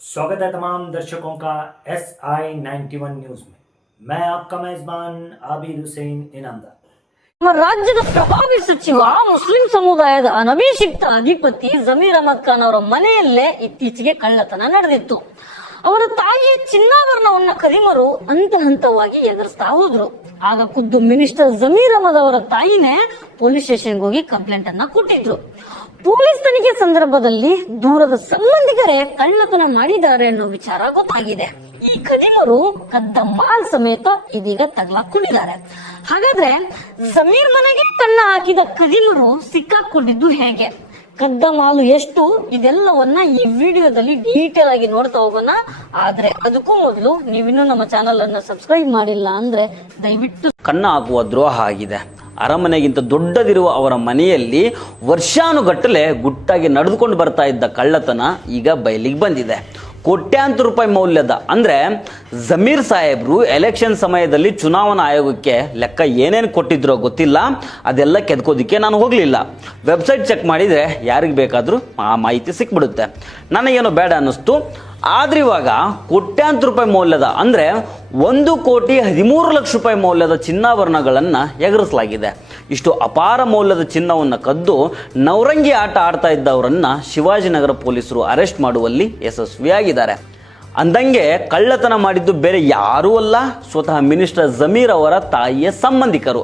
स्वागत है तमाम दर्शकों का SI91 न्यूज में। मैं आपका मेजबान आबिद हुसैन इनामदार। ನಮ್ಮ ರಾಜ್ಯದ ಪ್ರಭಾವಿ ಸಚಿವ ಮುಸ್ಲಿಂ ಸಮುದಾಯದ ಅನಭಿಷಿಕ್ತ ಅಧಿಪತಿ ಜಮೀರ್ ಅಹಮದ್ ಖಾನ್ ಅವರ ಮನೆಯಲ್ಲೇ ಇತ್ತೀಚೆಗೆ ಕಳ್ಳತನ ನಡೆದಿತ್ತು. ಅವರ ತಾಯಿ ಚಿನ್ನಾಭರಣವನ್ನ ಕದಿಮರು ಹಂತ ಹಂತವಾಗಿ ಎದುರಿಸ್ತಾ ಹೋದ್ರು. ಆಗ ಖುದ್ದು ಮಿನಿಸ್ಟರ್ ಜಮೀರ್ ಅಹಮದ್ ಅವರ ತಾಯಿನೇ ಪೊಲೀಸ್ ಸ್ಟೇಷನ್ಗೆ ಹೋಗಿ ಕಂಪ್ಲೇಂಟ್ ಅನ್ನ ಕೊಟ್ಟಿದ್ರು. ಪೊಲೀಸ್ ತನಿಖೆ ಸಂದರ್ಭದಲ್ಲಿ ದೂರದ ಸಂಬಂಧಿಕರೇ ಕಳ್ಳತನ ಮಾಡಿದ್ದಾರೆ ಅನ್ನೋ ವಿಚಾರ ಗೊತ್ತಾಗಿದೆ. ಈ ಕದಿಮರು ಕದ್ದ ಮಾಲ್ ಸಮೇತ ಇದೀಗ ತಗಲಾಕೊಂಡಿದ್ದಾರೆ. ಹಾಗಾದ್ರೆ ಜಮೀರ್ ಮನೆಗೆ ಕಣ್ಣ ಹಾಕಿದ ಕದಿಮರು ಸಿಕ್ಕಾಕೊಂಡಿದ್ದು ಹೇಗೆ, ಕದ್ದ ಮಾಲು ಎಷ್ಟು, ಇದೆಲ್ಲವನ್ನ ಈ ವಿಡಿಯೋದಲ್ಲಿ ಡೀಟೇಲ್ ಆಗಿ ನೋಡ್ತಾ ಹೋಗೋಣ. ಆದ್ರೆ ಅದಕ್ಕೂ ಮೊದಲು ನೀವಿನ್ನೂ ನಮ್ಮ ಚಾನೆಲ್ ಅನ್ನ ಸಬ್ಸ್ಕ್ರೈಬ್ ಮಾಡಿಲ್ಲ ಅಂದ್ರೆ ದಯವಿಟ್ಟು. ಕಣ್ಣ ಹಾಕುವ ದ್ರೋಹ ಆಗಿದೆ. ಅರಮನೆಗಿಂತ ದೊಡ್ಡದಿರುವ ಅವರ ಮನೆಯಲ್ಲಿ ವರ್ಷಾನುಗಟ್ಟಲೆ ಗುಟ್ಟಾಗಿ ನಡೆದುಕೊಂಡು ಬರ್ತಾ ಇದ್ದ ಕಳ್ಳತನ ಈಗ ಬಯಲಿಗೆ ಬಂದಿದೆ. ಕೋಟ್ಯಾಂತರ ರೂಪಾಯಿ ಮೌಲ್ಯದ ಅಂದರೆ ಜಮೀರ್ ಸಾಹೇಬ್ರು ಎಲೆಕ್ಷನ್ ಸಮಯದಲ್ಲಿ ಚುನಾವಣಾ ಆಯೋಗಕ್ಕೆ ಲೆಕ್ಕ ಏನೇನು ಕೊಟ್ಟಿದ್ರೋ ಗೊತ್ತಿಲ್ಲ, ಅದೆಲ್ಲ ಕೆದ್ಕೋದಿಕ್ಕೆ ನಾನು ಹೋಗಲಿಲ್ಲ. ವೆಬ್ಸೈಟ್ ಚೆಕ್ ಮಾಡಿದರೆ ಯಾರಿಗೆ ಬೇಕಾದರೂ ಆ ಮಾಹಿತಿ ಸಿಕ್ಬಿಡುತ್ತೆ. ನನಗೇನೋ ಬೇಡ ಅನ್ನಿಸ್ತು. ಆದ್ರೆ ಇವಾಗ ಕೋಟ್ಯಾಂತರ ರೂಪಾಯಿ ಮೌಲ್ಯದ ಅಂದರೆ 1,13,00,000 ರೂಪಾಯಿ ಮೌಲ್ಯದ ಚಿನ್ನಾಭರಣಗಳನ್ನು ಎಗರಿಸಲಾಗಿದೆ. ಇಷ್ಟು ಅಪಾರ ಮೌಲ್ಯದ ಚಿನ್ನವನ್ನು ಕದ್ದು ನವರಂಗಿ ಆಟ ಆಡ್ತಾ ಇದ್ದವರನ್ನ ಶಿವಾಜಿನಗರ ಪೊಲೀಸರು ಅರೆಸ್ಟ್ ಮಾಡುವಲ್ಲಿ ಯಶಸ್ವಿಯಾಗಿದ್ದಾರೆ. ಅಂದಂಗೆ ಕಳ್ಳತನ ಮಾಡಿದ್ದು ಬೇರೆ ಯಾರೂ ಅಲ್ಲ, ಸ್ವತಃ ಮಿನಿಸ್ಟರ್ ಜಮೀರ್ ಅವರ ತಾಯಿಯ ಸಂಬಂಧಿಕರು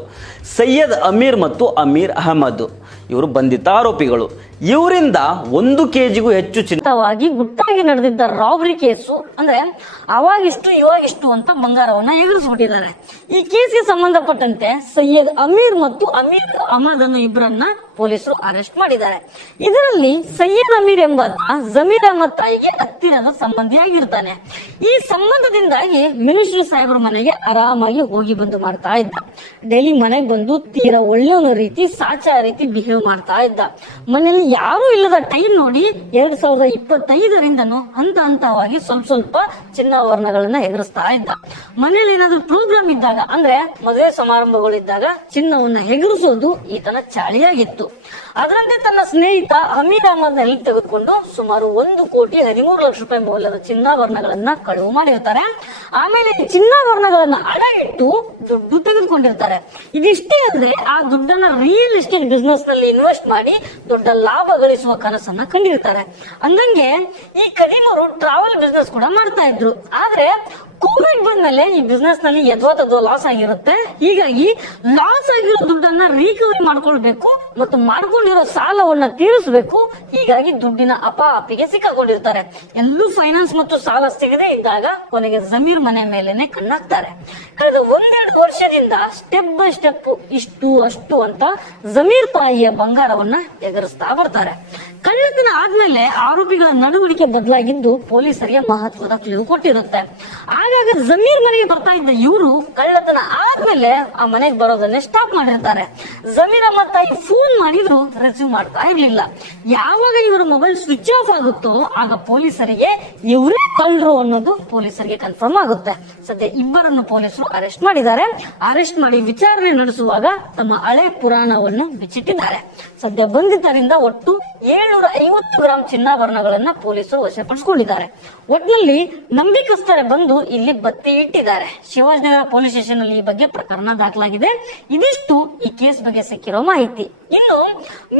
ಸೈಯದ್ ಅಮೀರ್ ಮತ್ತು ಅಮೀರ್ ಅಹಮದ್. ಇವರು ಬಂಧಿತ ಆರೋಪಿಗಳು. ಇವರಿಂದ 1 kgಗೂ ಹೆಚ್ಚು ಚಿನ್ನವಾಗಿ ಗುಟ್ಟಾಗಿ ನಡೆದಿದ್ದ ರಾಬರಿ ಕೇಸು, ಅಂದ್ರೆ ಅವಾಗಿಷ್ಟು ಇವಾಗಿಷ್ಟು ಅಂತ ಬಂಗಾರವನ್ನ ಎಗರಿಸ್ಬಿಟ್ಟಿದ್ದಾರೆ. ಈ ಕೇಸ್ಗೆ ಸಂಬಂಧಪಟ್ಟಂತೆ ಸೈಯದ್ ಅಮೀರ್ ಮತ್ತು ಅಮೀರ್ ಅಹಮದ್ ಅನ್ನೋ ಇಬ್ಬರನ್ನ ಪೊಲೀಸರು ಅರೆಸ್ಟ್ ಮಾಡಿದ್ದಾರೆ. ಇದರಲ್ಲಿ ಸೈಯದ್ ಅಮೀರ್ ಎಂಬಾತ ಜಮೀರ್ ಅಹಮದ್ ತಾಯಿಗೆ ಹತ್ತಿರದ ಸಂಬಂಧಿಯಾಗಿರ್ತಾನೆ. ಈ ಸಂಬಂಧದಿಂದಾಗಿ ಮಿನಿಸ್ಟರ್ ಸಾಹೇಬ್ರ ಮನೆಗೆ ಆರಾಮಾಗಿ ಹೋಗಿ ಬಂದು ಮಾಡ್ತಾ ಇದ್ದ. ಡೈಲಿ ಮನೆಗೆ ಬಂದು ತೀರಾ ಒಳ್ಳೆಯ ರೀತಿ ಸಾಚ ರೀತಿ ಬಿಹೇವ್ ಮಾಡ್ತಾ ಇದ್ದ. ಮನೆಯಲ್ಲಿ ಯಾರು ಇಲ್ಲದ ಟೈಮ್ ನೋಡಿ 2025ರಿಂದನೂ ಹಂತ ಹಂತವಾಗಿ ಸ್ವಲ್ಪ ಚಿನ್ನಾಭರಣಗಳನ್ನ ಎಗರಿಸ್ತಾ ಇದ್ದ. ಮನೇಲಿ ಏನಾದ್ರು ಪ್ರೋಗ್ರಾಮ್ ಇದ್ದಾಗ, ಅಂದ್ರೆ ಮದುವೆ ಸಮಾರಂಭಗಳಿದ್ದಾಗ ಚಿನ್ನವನ್ನ ಎಗರಿಸೋದು ಈತನ ಚಾಳಿಯಾಗಿತ್ತು. ಅದರಂತೆ ತನ್ನ ಸ್ನೇಹಿತ ಅಮೀರ್ ಅಹಮದ್ ನಲ್ಲಿ ತೆಗೆದುಕೊಂಡು ಸುಮಾರು 1,13,00,000 ರೂಪಾಯಿ ಮೌಲ್ಯದ ಚಿನ್ನಾಭರಣಗಳನ್ನ ಕಳುವು ಮಾಡಿರ್ತಾರೆ. ಆಮೇಲೆ ಚಿನ್ನಾಭರಣಗಳನ್ನ ಅಡ ಇಟ್ಟು ದುಡ್ಡು ತೆಗೆದುಕೊಂಡಿರ್ತಾರೆ. ಇದಿಷ್ಟೇ ಅಂದ್ರೆ ಆ ದುಡ್ಡನ್ನ ರಿಯಲ್ ಎಸ್ಟೇಟ್ ಬಿಸ್ನೆಸ್ ನಲ್ಲಿ ಇನ್ವೆಸ್ಟ್ ಮಾಡಿ ದೊಡ್ಡ ಲಾಭ ಗಳಿಸುವ ಕನಸನ್ನ ಕಂಡಿರ್ತಾರೆ. ಅಂದಂಗೆ ಈ ಕದಿಮರು ಟ್ರಾವೆಲ್ ಬಿಸ್ನೆಸ್ ಕೂಡ ಮಾಡ್ತಾ ಇದ್ರು. ಆದ್ರೆ ಕೋವಿಡ್ ಬಂದ್ಮೇಲೆ ಈ ಬಿಸ್ನೆಸ್ ನಲ್ಲಿ ಯಥಾತಥೋ ಲಾಸ್ ಆಗಿರುತ್ತೆ. ಹೀಗಾಗಿ ಲಾಸ್ ಆಗಿರೋ ದುಡ್ಡನ್ನ ರಿಕವರಿ ಮಾಡ್ಕೊಳ್ಬೇಕು ಮತ್ತು ಮಾಡ್ಕೊಂಡಿರೋ ಸಾಲವನ್ನ ತೀರಿಸಬೇಕು. ಹೀಗಾಗಿ ದುಡ್ಡಿನ ಅಪಾಪಿಗೆ ಸಿಕ್ಕಾಕೊಂಡಿರ್ತಾರೆ. ಎಲ್ಲೂ ಫೈನಾನ್ಸ್ ಮತ್ತು ಸಾಲ ಸಿಗದೆ ಇದ್ದಾಗ ಕೊನೆಗೆ ಜಮೀರ್ ಮನೆ ಮೇಲೆನೆ ಕಣ್ಣಾಕ್ತಾರೆ. ಕಳೆದ 1-2 ವರ್ಷದಿಂದ ಸ್ಟೆಪ್ ಬೈ ಸ್ಟೆಪ್ ಇಷ್ಟು ಅಷ್ಟು ಅಂತ ಜಮೀರ್ ತಾಯಿಯ ಬಂಗಾರವನ್ನ ಎಗರಿಸ್ತಾ ಬರ್ತಾರೆ. ಕಳ್ಳತನ ಆದ್ಮೇಲೆ ಆರೋಪಿಗಳ ನಡವಳಿಕೆ ಬದಲಾಗಿದ್ದು ಪೊಲೀಸರಿಗೆ ಮಹತ್ವದ ಕ್ಲೂ ಕೊಟ್ಟಿರುತ್ತೆ. ಆಗಾಗ ಜಮೀರ್ ಮನೆಗೆ ಬರ್ತಾ ಇದ್ದ ಇವರು ಕಳ್ಳತನ ಆದ್ಮೇಲೆ ಆ ಮನೆಗೆ ಬರೋದನ್ನೇ ಸ್ಟಾಪ್ ಮಾಡಿರ್ತಾರೆ. ಜಮೀರ್ ಅಹಮದ್ ತಾಯಿ ಫೋನ್ ಮಾಡಿದ್ರು ರಿಸೀವ್ ಮಾಡ್ತಾ ಇರ್ಲಿಲ್ಲ. ಯಾವಾಗ ಇವರ ಮೊಬೈಲ್ ಸ್ವಿಚ್ ಆಫ್ ಆಗುತ್ತೋ ಆಗ ಪೊಲೀಸರಿಗೆ ಇವರೇ ಕಳ್ಳರು ಅನ್ನೋದು ಪೊಲೀಸರಿಗೆ ಕನ್ಫರ್ಮ್ ಆಗುತ್ತೆ. ಸದ್ಯ ಇಬ್ಬರನ್ನು ಪೊಲೀಸರು ಅರೆಸ್ಟ್ ಮಾಡಿದ್ದಾರೆ. ಅರೆಸ್ಟ್ ಮಾಡಿ ವಿಚಾರಣೆ ನಡೆಸುವಾಗ ತಮ್ಮ ಹಳೆ ಪುರಾಣವನ್ನು ಬಿಚ್ಚಿಟ್ಟಿದ್ದಾರೆ. ಸದ್ಯ ಬಂಧಿತರಿಂದ ಒಟ್ಟು 750 ಗ್ರಾಂ ಚಿನ್ನಾಭರಣಗಳನ್ನ ಪೊಲೀಸರು ವಶಪಡಿಸಿಕೊಂಡಿದ್ದಾರೆ. ಒಟ್ಟಿನಲ್ಲಿ ನಂಬಿಕಸ್ಥರೇ ಬಂದು ಇಲ್ಲಿ ಬತ್ತಿ ಇಟ್ಟಿದ್ದಾರೆ. ಶಿವಾಜಿನಗರ ಪೊಲೀಸ್ ಸ್ಟೇಷನ್ ಅಲ್ಲಿ ಈ ಬಗ್ಗೆ ಪ್ರಕರಣ ದಾಖಲಾಗಿದೆ. ಇದಿಷ್ಟು ಈ ಕೇಸ್ ಬಗ್ಗೆ ಸಿಕ್ಕಿರೋ ಮಾಹಿತಿ. ಇನ್ನು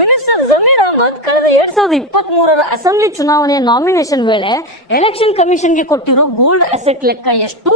ಮಿನಿಸ್ಟರ್ ಜಮೀರ್ ಅಹಮದ್ ಕಳೆದ 2023ರ ಅಸೆಂಬ್ಲಿ ಚುನಾವಣೆಯ ನಾಮಿನೇಷನ್ ವೇಳೆ ಎಲೆಕ್ಷನ್ ಕಮಿಷನ್ಗೆ ಕೊಟ್ಟಿರೋ ಗೋಲ್ಡ್ ಅಸೆಟ್ ಲೆಕ್ಕ ಎಷ್ಟು,